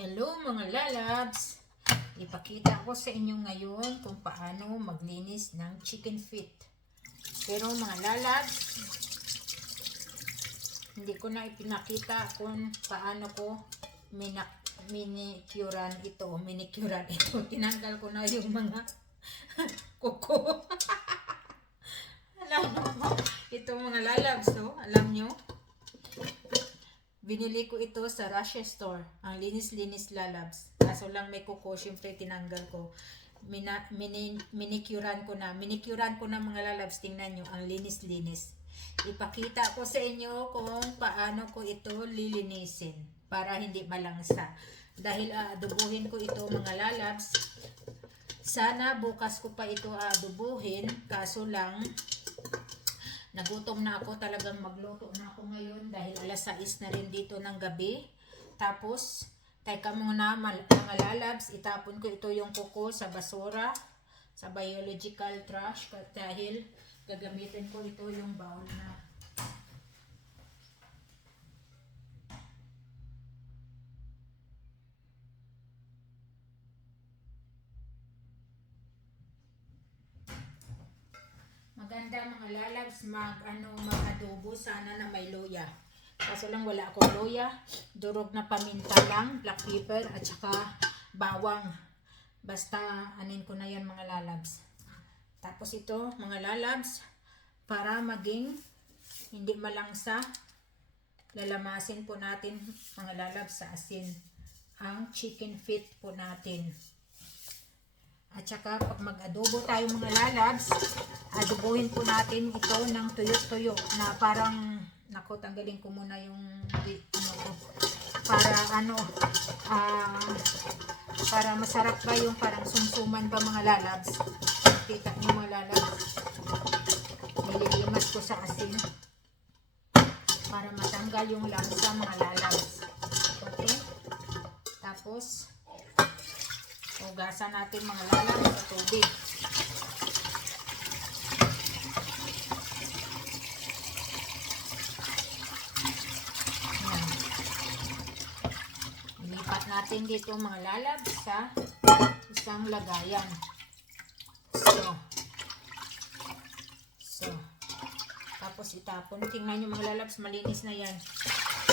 Hello mga lalabs! Ipakita ko sa inyo ngayon kung paano maglinis ng chicken feet. Pero mga lalabs, hindi ko na ipinakita kung paano ko minikuran ito. Tinanggal ko na yung mga kuko. Alam mo, ito mga lalabs, no? Alam nyo? Binili ko ito sa Russia Store. Ang linis-linis lalabs. Kaso lang may kuko, syempre tinanggal ko. Minikuran ko na mga lalabs. Tingnan nyo, ang linis-linis. Ipakita ko sa inyo kung paano ko ito lilinisin para hindi malangsa. Dahil adubuhin ko ito mga lalabs. Sana bukas ko pa ito adubuhin. Kaso lang nagutom na ako, talagang magluto na ako ngayon dahil alas 6 na rin dito ng gabi. Tapos, teka muna mga lalabs, itapon ko ito yung kuko sa basura, sa biological trash, dahil gagamitin ko ito yung bowl na. Maganda mga lalabs mag-adobo sana na may loya. Kaso lang wala akong loya. Durog na paminta lang, black pepper at saka bawang. Basta anin ko na yan mga lalabs. Tapos ito mga lalabs, para maging hindi malangsa, lalamasin po natin mga lalabs sa asin ang chicken feet po natin. At saka pag mag-adobo tayo mga lalabs, adobohin po natin ito ng tuyo-tuyo na parang, nako tanggalin ko muna yung para masarap ba yung parang sumsuman ba mga lalabs. Kita nyo mga lalabs, nililimas ko sa asin para matanggal yung langsa mga lalabs. Okay, tapos hugasan natin mga lalabs sa tubig. Yan. Ilipat natin dito mga lalabs sa isang lagayan. So. Tapos itapon. Tingnan nyo mga lalabs, malinis na yan.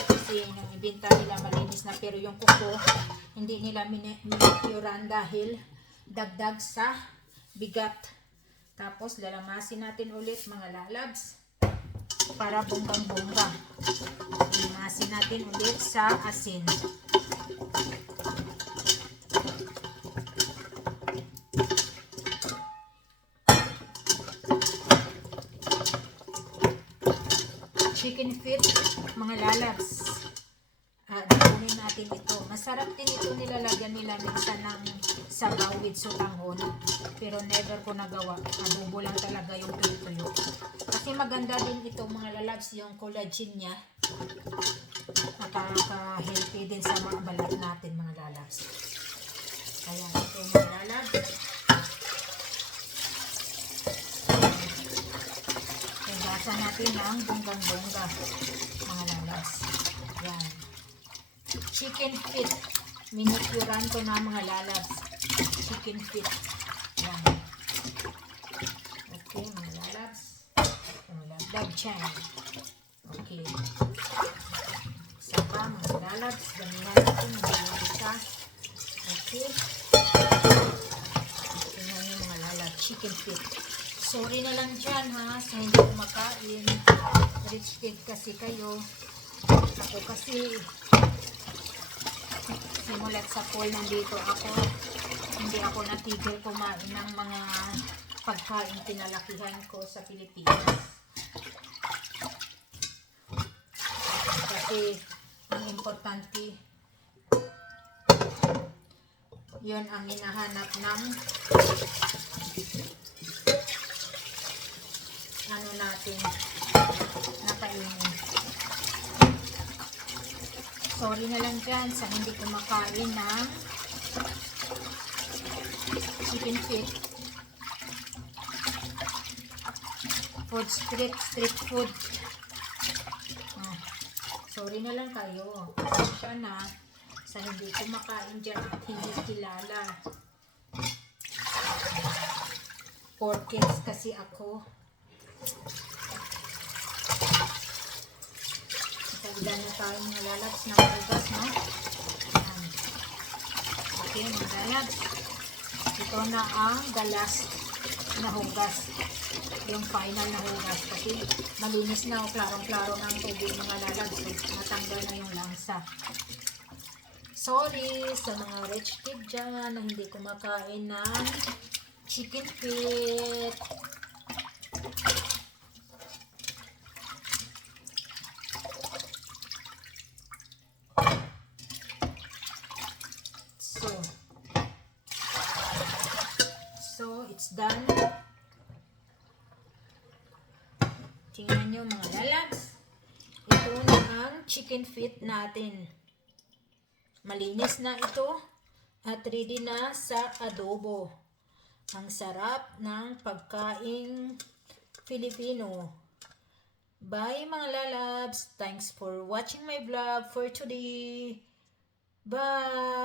Kasi yung ibinta nila malinis na, pero yung kuko hindi nila minikuran dahil dagdag sa bigat. Tapos lalamasin natin ulit mga lalabs para bonggang-bongga. Lalamasin natin ulit sa asin. Chicken feet mga lalabs, adobohin natin ito. Masarap din ito, nilalagyan nila minsan ng sabaw with sutanghon, pero never ko nagawa. Adobo lang talaga yung tuyo-tuyo. Kasi maganda din ito mga lalabs, yung collagen niya. Nakaka-healthy din sa mga balat natin mga lalabs. Kaya ito mga lalabs, hugasan natin ng bonggang-bongga mga lalabs. Yan. Chicken feet. Minikuran ko na mga lalabs. Chicken feet. Yan. Okay mga lalabs. Dagdag dyan. Okay. Isa pa mga lalabs. Damihan natin. Damihan isa. Okay. Tingnan nyo mga lalabs. Chicken feet. Sorry na lang dyan ha, sa hindi kumakain. Rich kid kasi kayo. Ako kasi, simulat sa pool nandito ako, hindi ako natigil kumain ng mga pagkain pinalakihan ko sa Pilipinas. Kasi, ang importante, yun ang hinahanap ng natin nakainin. Sorry na lang dyan sa hindi kumakain ng chicken feet. Street food. Sorry na lang kayo. Pasensya na. Sa hindi kumakain dyan at hindi kilala. Porkins kasi ako. Ilan na tayo mga lalabs na hugas, no? Ayan. Okay, mga lalabs. Ito na ang the last na hugas. Yung final na hugas. Kasi malinis na o klarong-klaro ng tubig mga lalabs. So, matanggal na yung langsa. Sorry sa mga rich kid dyan na hindi kumakain ng chicken feet. So, it's done. Tingnan nyo mga lalabs. Ito na ang chicken feet natin. Malinis na ito at ready na sa adobo. Ang sarap ng pagkaing Filipino. Bye mga lalabs. Thanks for watching my vlog for today. Bye!